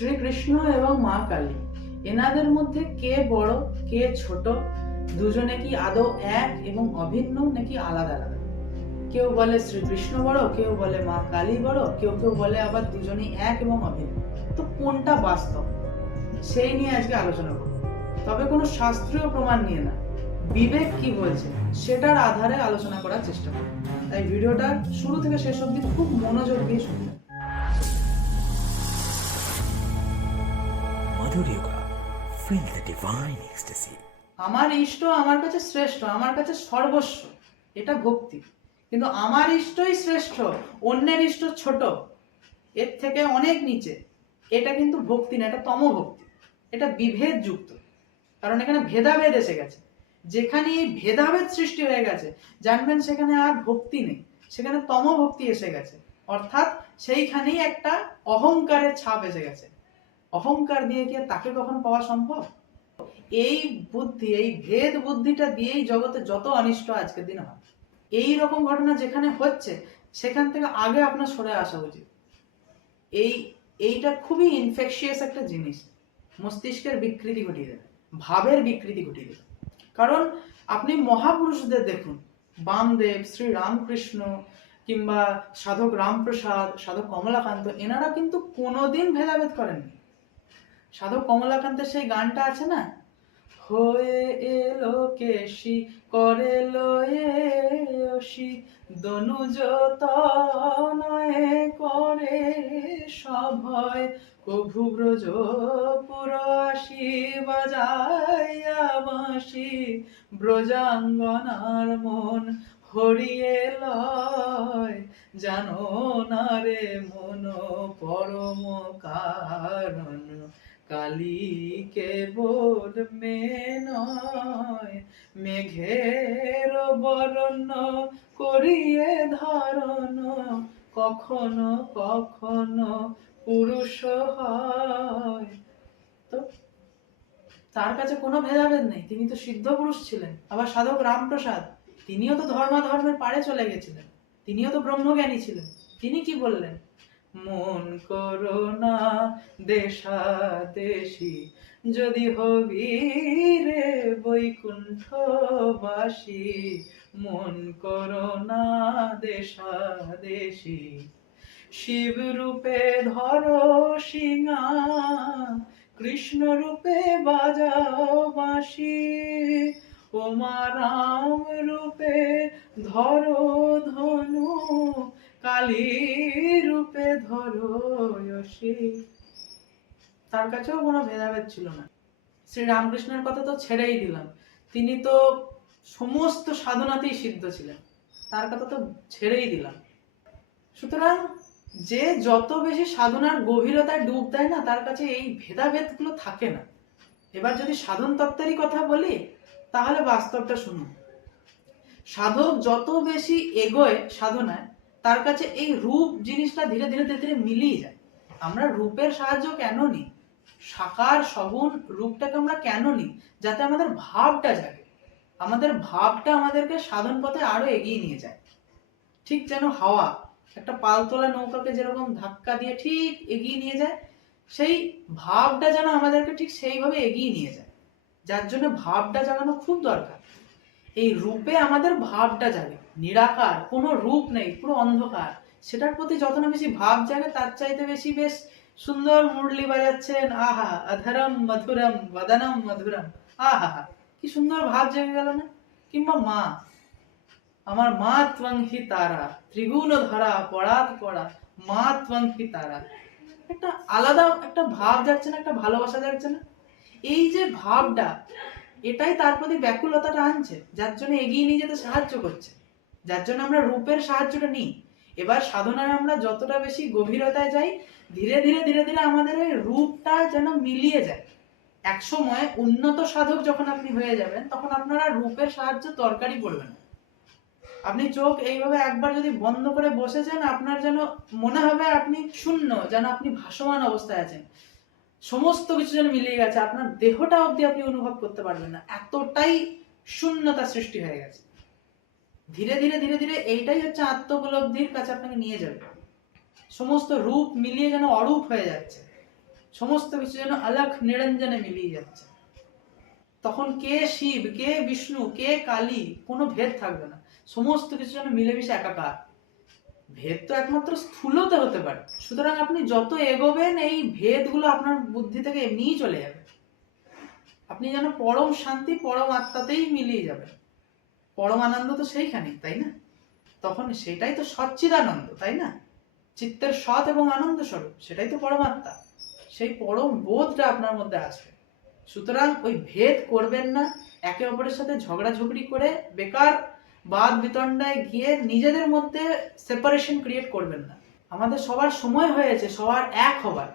শ্রীকৃষ্ণ এবং মা কালী, এনাদের মধ্যে কে বড় কে ছোট, দুজনে কি আদৌ এক এবং অভিন্ন নাকি আলাদা আলাদা? কেউ বলে শ্রীকৃষ্ণ বড়, কেউ বলে মা কালী বড়, কেউ কেউ বলে আবার দুজনেই এক এবং অভিন্ন। তো কোনটা বাস্তব, সেই নিয়ে আজকে আলোচনা করব। তবে কোনো শাস্ত্রীয় প্রমাণ নিয়ে না, বিবেক কি বলছে সেটার আধারে আলোচনা করার চেষ্টা করব। তাই ভিডিওটা শুরু থেকে শেষ অবধি খুব মনোযোগ দিয়ে শুনবেন। Madhur Yoga, feel the divine ecstasy. আমার ইষ্ট আমার কাছে শ্রেষ্ঠ, আমার কাছে সর্বস্ব, এটা ভক্তি। কিন্তু আমার ইষ্টই শ্রেষ্ঠ, অন্যের ইষ্ট ছোট, এর থেকে অনেক নিচে, এটা কিন্তু ভক্তি না, এটা তম ভক্তি, এটা বিভেদ যুক্ত। কারণ এখানে ভেদাভেদ এসে গেছে। যেখানে এই ভেদাভেদ সৃষ্টি হয়ে গেছে, জানবেন সেখানে আর ভক্তি নেই, সেখানে তম ভক্তি এসে গেছে। অর্থাৎ সেইখানেই একটা অহংকারের ছাপ এসে গেছে। অহংকার দিয়ে কি তাকে কখন পাওয়া সম্ভব? এই বুদ্ধি, এই ভেদ বুদ্ধিটা দিয়েই জগতে যত অনিষ্ট আজকের দিনে হয়। এই রকম ঘটনা যেখানে হচ্ছে সেখান থেকে আগে আপনার সরে আসা উচিত। এইটা খুবই ইনফেকশিয়াস একটা জিনিস, মস্তিষ্কের বিকৃতি ঘটিয়ে দেবে, ভাবের বিকৃতি ঘটিয়ে দেবে। কারণ আপনি মহাপুরুষদের দেখুন, বামদেব, শ্রী রামকৃষ্ণ, কিংবা সাধক রামপ্রসাদ, সাধক কমলাকান্ত, এনারা কিন্তু কোনোদিন ভেদাভেদ করেননি। সাধক কমলাকান্তের সেই গানটা আছে না, হয়ে এলো কেশি করে লয়েশি দনুজ তনয়ে করে সভয় কভু ব্রজ পুরাশি বাজাইয়া বাঁশি ব্রজাঙ্গনার মন হরিয়ে লয় জানো না রে মন পরম কারণ কালী কেবল নয় মেঘের বরণ করিয়ে ধারণ কখনো কখনো পুরুষ হয়। তো তার কাছে কোনো ভেদাভেদ নেই, তিনি তো সিদ্ধ পুরুষ ছিলেন। আবার সাধক রামপ্রসাদ, তিনিও তো ধর্মাধর্মের পারে চলে গেছিলেন, তিনিও তো ব্রহ্মজ্ঞানী ছিলেন। তিনি কি বললেন? মন করো না দেশা দেশি যদি হবি রে বৈকুণ্ঠবাসী, মন করো না দেশা দেশি শিব রূপে ধরো সিঙা কৃষ্ণ রূপে বাজাও বাঁশি ওমা রাম রূপে ধরো ধনু কালী রূপে ধরো যশী। তার কাছেও কোনো ভেদাভেদ ছিল না। শ্রী রামকৃষ্ণের কথা তো ছেড়েই দিলাম, তিনি তো সমস্ত সাধনাতেই সিদ্ধ ছিলেন, তার কথা তো ছেড়েই দিলাম। সুতরাং যে যত বেশি সাধনার গভীরতায় ডুব দেয় না, তার কাছে এই ভেদাভেদগুলো থাকে না। এবার যদি সাধন তত্ত্বেরই কথা বলি, তাহলে বাস্তবটা শুনুন। সাধক যত বেশি এগোয় সাধনায়, তার কাছে এই রূপ জিনিসটা ধীরে ধীরে ধীরে ধীরে মিলিয়ে যায়। আমরা রূপের সাহায্য কেন নিই? সাকার সগুণ রূপটাকে আমরা কেন নিই? যাতে আমাদের ভাবটা জাগে, আমাদের ভাবটা আমাদেরকে সাধন পথে আরো এগিয়ে নিয়ে যায়। ঠিক যেন হাওয়া একটা পালতোলা নৌকাকে যেরকম ধাক্কা দিয়ে ঠিক এগিয়ে নিয়ে যায়, সেই ভাবটা যেন আমাদেরকে ঠিক সেইভাবে এগিয়ে নিয়ে যায়। যার জন্য ভাবটা জাগানো খুব দরকার। এই রূপে আমাদের ভাবটা জাগে, নিরাকার, কোনো রূপ নেই, পুরো অন্ধকার, সেটার প্রতি যত না বেশি ভাব জাগে, তার চাইতে বেশি বেশ সুন্দর মুরলি বাজাচ্ছেন, আহা অধরম মধুরম বদনম মধুরম, আহা কি সুন্দর ভাব জেগে গেল না? কিংবা মা, আমার মা ত্বং হি তারা ত্রিগুণ ধরা পড়াত পড়া মা ত্বং হি তারা, একটা আলাদা একটা ভাব যাচ্ছে না, একটা ভালোবাসা যাচ্ছে না? এই যে ভাবটা, এটাই তার প্রতি ব্যাকুলতাটা আনছে, যার জন্য এগিয়ে নিয়ে যেতে সাহায্য করছে, যার জন্য আমরা রূপের সাহায্যটা নিই। এবার সাধনায় আমরা যতটা বেশি গভীরতায় যাই, ধীরে ধীরে ধীরে ধীরে আমাদের ওই রূপটা যেন মিলিয়ে যায়। এক সময় উন্নত সাধক যখন আপনি হয়ে যাবেন, তখন আপনারা রূপের সাহায্য দরকারই পড়বে না। আপনি চোখ এইভাবে একবার যদি বন্ধ করে বসেছেন, আপনার যেন মনে হবে আপনি শূন্য, যেন আপনি ভাসমান অবস্থায় আছেন, সমস্ত কিছু যেন মিলিয়ে গেছে, আপনার দেহটা অবধি আপনি অনুভব করতে পারবেন না, এতটাই শূন্যতা সৃষ্টি হয়ে গেছে। ধীরে ধীরে ধীরে ধীরে এইটাই হচ্ছে আত্মোপলব্ধির কাছে আপনাকে নিয়ে যাবে। সমস্ত রূপ মিলিয়ে যেন অরূপ হয়ে যাচ্ছে। সমস্ত কিছু যেন আলাখ নিরঞ্জনে মিলিয়ে যাচ্ছে। তখন কে শিব, কে বিষ্ণু, কে কালী, কোনো ভেদ থাকবে না। সমস্ত কিছু যেন মিলেমিশে একাকার। ভেদ তো একমাত্র স্থূলতে হতে পারে। সুতরাং আপনি যত এগোবেন এই ভেদগুলো আপনার বুদ্ধি থেকে এমনিই চলে যাবে। আপনি যেন পরম শান্তি, পরম আত্মাতেই মিলিয়ে যাবেন। পরম আনন্দ তো সেইখানেই, তাই না? তখন সেটাই তো সচ্চিদানন্দ, তাই না? চিত্তের সৎ এবং আনন্দ স্বরূপ, সেটাই তো পরমাত্মা। সেই পরম বোধটা আপনার মধ্যে আসবে। সুতরাং ওই ভেদ করবেন না, একে অপরের সাথে ঝগড়াঝগড়ি করে বেকার বাদ বিতণ্ডায় গিয়ে নিজেদের মধ্যে সেপারেশন ক্রিয়েট করবেন না। আমাদের সবার সময় হয়েছে সবার এক হবার।